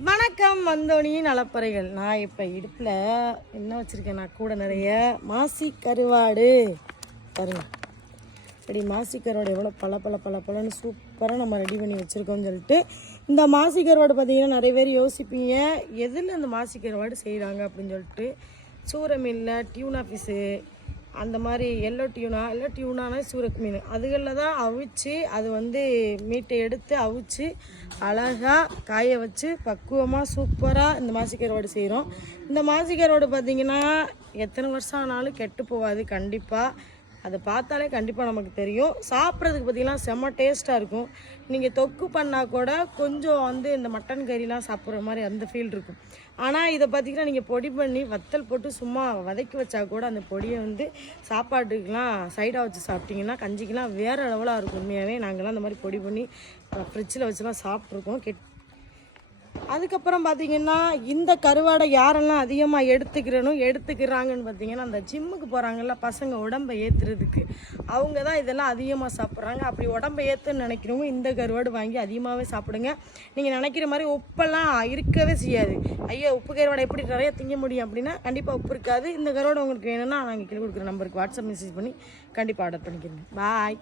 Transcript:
வணக்கம் வந்தோனி நலப்பறைகள் நான் இப்போ இடுப்பில் என்ன வச்சுருக்கேன்? நான் கூட நிறைய மாசி கருவாடு. பாருங்க. இப்படி மாசி கருவாடு எவ்வளோ பல பல பல பலன்னு சூப்பராக நம்ம ரெடி பண்ணி வச்சுருக்கோம்னு சொல்லிட்டு இந்த மாசி கருவாடு பார்த்தீங்கன்னா நிறைய பேர் யோசிப்பீங்க எதில் அந்த மாசி கருவாடு செய்கிறாங்க அப்படின்னு சொல்லிட்டு சூரமில்லை மீனில் டியூனா ஃபிஷ்ஷு அந்த மாதிரி எல்லோ டியூனா எல்லோ டியூனானா சூரக் மீன். அதுகளில் தான் அவிச்சு அது வந்து மீட்டை எடுத்து அவிச்சு அழகாக காய வச்சு பக்குவமாக சூப்பராக இந்த மாசிக்கரோடு செய்கிறோம் இந்த மாசிக்கரோடு பார்த்தீங்கன்னா எத்தனை வருஷம் ஆனாலும் கெட்டு போகாது கண்டிப்பாக அதை பார்த்தாலே கண்டிப்பாக நமக்கு தெரியும். சாப்பிட்றதுக்கு பார்த்தீங்கன்னா செம்ம டேஸ்ட்டாக இருக்கும். நீங்கள் தொக்கு பண்ணால் கூட கொஞ்சம் வந்து இந்த மட்டன் கறிலாம் சாப்பிட்ற மாதிரி அந்த ஃபீல் இருக்கும். ஆனால் இதை பார்த்திங்கன்னா நீங்கள் பொடி பண்ணி வத்தல் போட்டு சும்மா வதக்கி வச்சா கூட அந்த பொடியை வந்து சாப்பாட்டுக்கெலாம் சைடாக வச்சு சாப்பிட்டிங்கன்னா கஞ்சிக்கெலாம் வேறு லெவலாக இருக்கும். உண்மையாகவே நாங்கள்லாம் அந்த மாதிரி பொடி பண்ணி ஃப்ரிட்ஜில் வச்சுலாம் சாப்பிட்ருக்கோம். கெட் அதுக்கப்புறம் பார்த்தீங்கன்னா இந்த கருவாடை யாரெல்லாம் அதிகமாக எடுத்துக்கிறனும் எடுத்துக்கிறாங்கன்னு பார்த்தீங்கன்னா அந்த ஜிம்முக்கு போகிறாங்கல்ல பசங்க உடம்பை ஏற்றுறதுக்கு அவங்க தான் இதெல்லாம் அதிகமாக சாப்பிட்றாங்க. அப்படி உடம்பை ஏற்றுன்னு நினைக்கிறவங்க இந்த கருவாடு வாங்கி அதிகமாகவே சாப்பிடுங்க. நீங்கள் நினைக்கிற மாதிரி உப்பெல்லாம் இருக்கவே செய்யாது. ஐயா உப்பு கருவாடை எப்படி நிறைய திங்க முடியும் அப்படின்னா கண்டிப்பாக உப்பு இருக்காது. இந்த கருவாடு உங்களுக்கு வேணும்னா நாங்கள் கீழே கொடுக்குற நம்பருக்கு வாட்ஸ்அப் மெசேஜ் பண்ணி கண்டிப்பாக ஆர்டர் பண்ணிக்கிறேன். பாய்